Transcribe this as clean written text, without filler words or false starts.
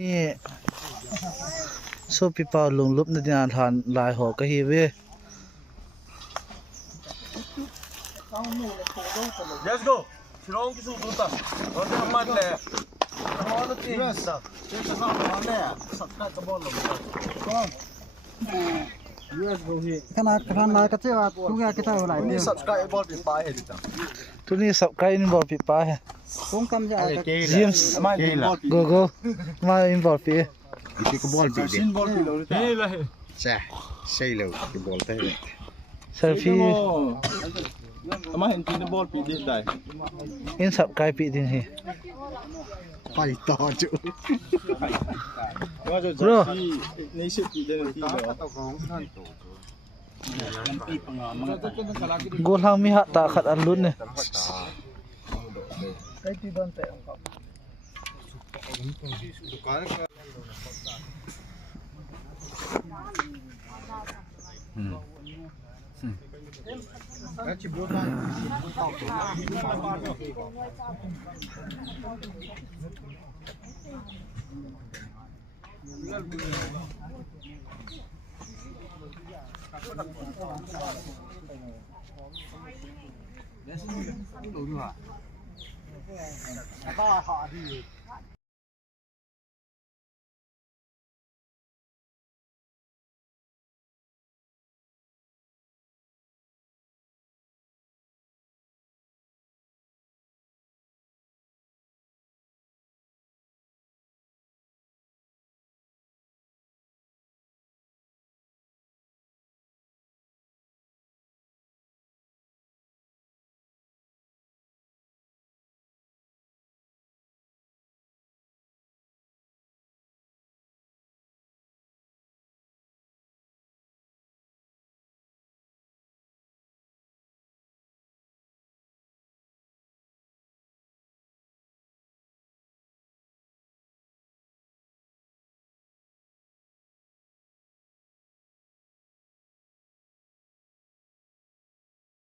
นี่สู้ปีเปาลงลุบในงานทานลายหอกระหีเว้ Let's go. Strong ki suta. Orte hammalle. Hammalle tinsa. Tinsa hammalle. Sakta kabol lo. Kom. Yes bro he. Kan la ka chewa tu ga kita ulai Ni subscribe bol pin pai edita. ตัวนี้สับไก่อินบอลปีป้า kung kam ja ka James go go มาอินบอลปี Iti ko ball big. Sin bol pi lo. Hela he. Sa, say lo ki ball ta. เซลฟี่ Ama hen tin bol pi dit dai. อินสับไก่ปีดิเฮ Pai to chu. Wa jo Bro. Ni sit pi den ti lo. กูทางมีหัตตาขัดอันลุ้นเนี่ย ba ha di